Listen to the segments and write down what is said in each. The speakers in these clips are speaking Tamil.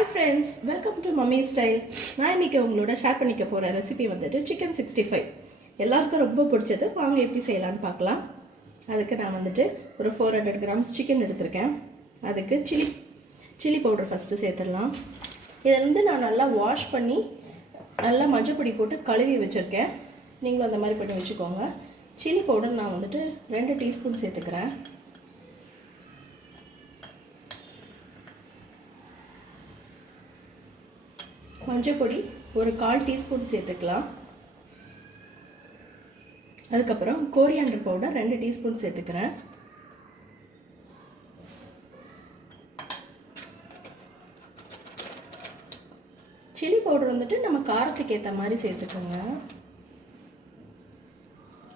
Hi friends, welcome to Mummy Style. நான் இன்னைக்கு உங்களோட ஷேர் பண்ணிக்க போகிற ரெசிபி வந்துட்டு சிக்கன் 65. எல்லாருக்கும் ரொம்ப பிடிச்சது. வாங்க எப்படி செய்யலான்னு பார்க்கலாம். அதுக்கு நான் வந்துட்டு ஒரு 400 கிராம்ஸ் சிக்கன் எடுத்திருக்கேன். அதுக்கு சில்லி பவுடர் ஃபஸ்ட்டு சேர்த்துடலாம். இதை வந்து நான் நல்லா வாஷ் பண்ணி நல்லா மஞ்சள் பொடி போட்டு கழுவி வச்சுருக்கேன். நீங்களும் அந்த மாதிரி பண்ணி வச்சுக்கோங்க. சில்லி பவுடர் நான் வந்துட்டு 2 டீஸ்பூன் சேர்த்துக்கிறேன். மஞ்சள் பொடி ஒரு 1/4 டீஸ்பூன் சேர்த்துக்கலாம். அதுக்கப்புறம் கோரியாண்டர் பவுடர் 2 டீஸ்பூன் சேர்த்துக்கிறேன். சில்லி பவுடர் வந்துட்டு நம்ம காரத்துக்கு ஏற்ற மாதிரி சேர்த்துக்கோங்க.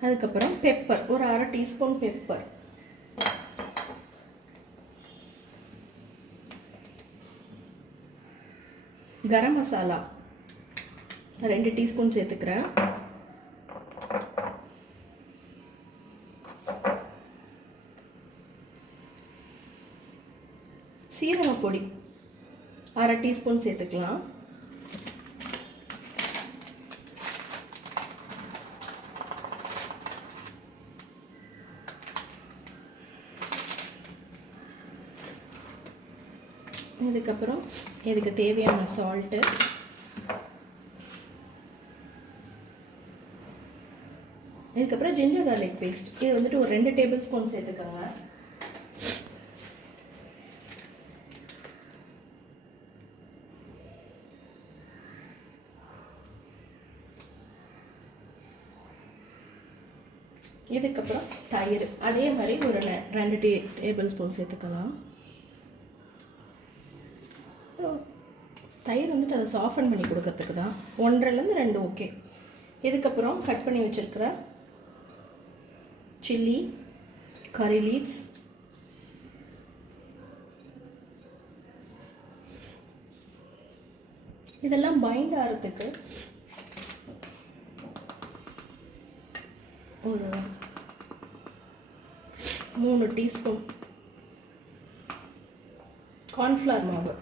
அதுக்கப்புறம் பெப்பர் ஒரு 1/2 teaspoon pepper, garam masala 2 teaspoon சேர்த்துக்கிறேன். சீரக பொடி 1/2 டீஸ்பூன் சேர்த்துக்கலாம். இதுக்கப்புறம் இதுக்கு தேவையான சால்ட்டு, இதுக்கப்புறம் ஜிஞ்சர் கார்லிக் பேஸ்ட் இது வந்துட்டு ஒரு 2 டேபிள் ஸ்பூன் சேர்த்துக்கோங்க. இதுக்கப்புறம் தயிர் அதே மாதிரி ஒரு 2 டேபிள் ஸ்பூன் சேர்த்துக்கலாம். தயிர் வந்துட்டு அதை சாஃபன் பண்ணி கொடுக்கறதுக்கு தான். 1.5லேருந்து 2 ஓகே. இதுக்கப்புறம் கட் பண்ணி வச்சுருக்கிற சில்லி, கறி லீவ்ஸ், இதெல்லாம் பைண்ட் ஆகிறதுக்கு ஒரு 3 டீஸ்பூன் கார்ன்ஃப்ளவர் மாவு,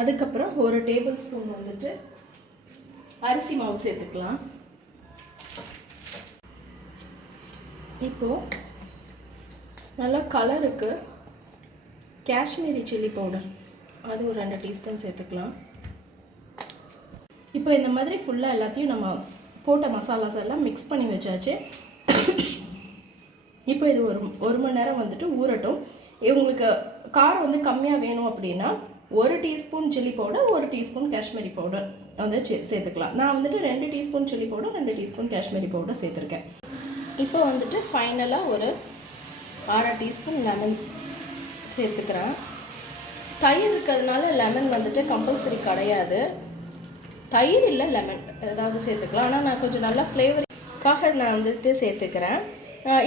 அதுக்கப்புறம் ஒரு டேபிள் ஸ்பூன் வந்துட்டு அரிசி மாவு சேர்த்துக்கலாம். இப்போது நல்லா கலருக்கு காஷ்மீரி சில்லி பவுடர் அது ஒரு 2 டீஸ்பூன் சேர்த்துக்கலாம். இப்போ இந்த மாதிரி ஃபுல்லாக எல்லாத்தையும் நம்ம போட்ட மசாலாஸ் எல்லாம் மிக்ஸ் பண்ணி வச்சாச்சு. இப்போ இது ஒரு மணி நேரம் வந்துட்டு ஊறட்டும். உங்களுக்கு காரம் வந்து கம்மியாக வேணும் அப்படின்னா 1 teaspoon chilli powder 1 teaspoon Kashmiri powder வந்து சேர்த்துக்கலாம். நான் வந்துட்டு 2 teaspoon chilli powder 2 teaspoon Kashmiri powder சேர்த்துருக்கேன். இப்போ வந்துட்டு ஃபைனலாக ஒரு 1/2 டீஸ்பூன் லெமன் சேர்த்துக்கிறேன். தயிர் இருக்கிறதுனால லெமன் வந்துட்டு கம்பல்சரி கிடையாது. தயிர் இல்லை லெமன் ஏதாவது சேர்த்துக்கலாம். ஆனால் நான் கொஞ்சம் நல்லா ஃப்ளேவருக்காக நான் வந்துட்டு சேர்த்துக்கிறேன்.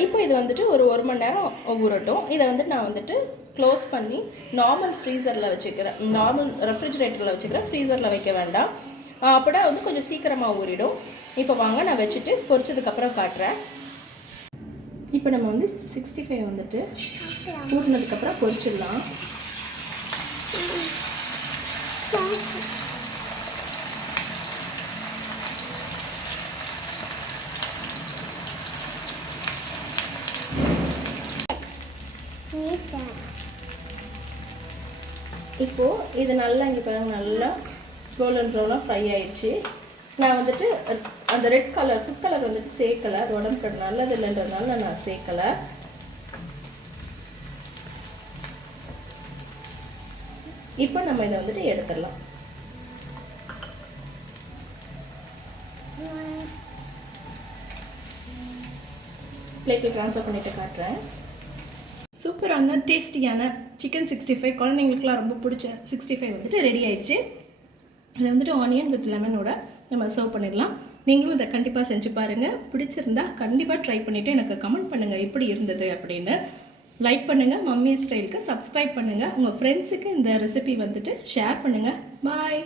இப்போ இது வந்துட்டு ஒரு மணி நேரம் ஊறட்டும். இதை வந்துட்டு நான் வந்துட்டு க்ளோஸ் பண்ணி நார்மல் ஃப்ரீசரில் வச்சுக்கிறேன். நார்மல் ரெஃப்ரிஜிரேட்டரில் வச்சுக்கிறேன். ஃப்ரீசரில் வைக்க வேண்டாம். அப்படின்னா வந்து கொஞ்சம் சீக்கிரமாக ஊறிடும். இப்போ வாங்க நான் வச்சுட்டு பொரிச்சதுக்கப்புறம் காட்டுறேன். இப்போ நம்ம வந்து 65 வந்துட்டு ஊறினதுக்கப்புறம் பொரிச்சிடலாம். இப்போது இது நல்லா இங்கே பாருங்க நல்லா கோல்டன் ப்ரௌனாக ஃப்ரை ஆயிடுச்சு. நான் வந்துட்டு அந்த ரெட் கலர் ஃபுட் கலர் வந்துட்டு சேர்க்கலை. அது உடம்புக்கு நல்லது இல்லைன்றதுனால நான் சேர்க்கலை. இப்போ நம்ம இதை வந்துட்டு எடுத்துடலாம். பிளேட்டில் ட்ரான்ஸ்ஃபர் பண்ணிட்டு காட்டுறேன். சூப்பரான டேஸ்டியான சிக்கன் 65 குழந்தைங்களுக்குலாம் ரொம்ப பிடிச்ச 65 வந்துட்டு ரெடி ஆயிடுச்சு. அதை வந்துட்டு ஆனியன் வித் லெமனோட நம்ம சர்வ் பண்ணிடலாம். நீங்களும் இதை கண்டிப்பாக செஞ்சு பாருங்கள். பிடிச்சிருந்தா கண்டிப்பாக ட்ரை பண்ணிவிட்டு எனக்கு கமெண்ட் பண்ணுங்கள் எப்படி இருந்தது அப்படின்னு. லைக் பண்ணுங்கள். மம்மி ஸ்டைலுக்கு சப்ஸ்கிரைப் பண்ணுங்கள். உங்கள் ஃப்ரெண்ட்ஸுக்கு இந்த ரெசிபி வந்துட்டு ஷேர் பண்ணுங்கள். பாய்.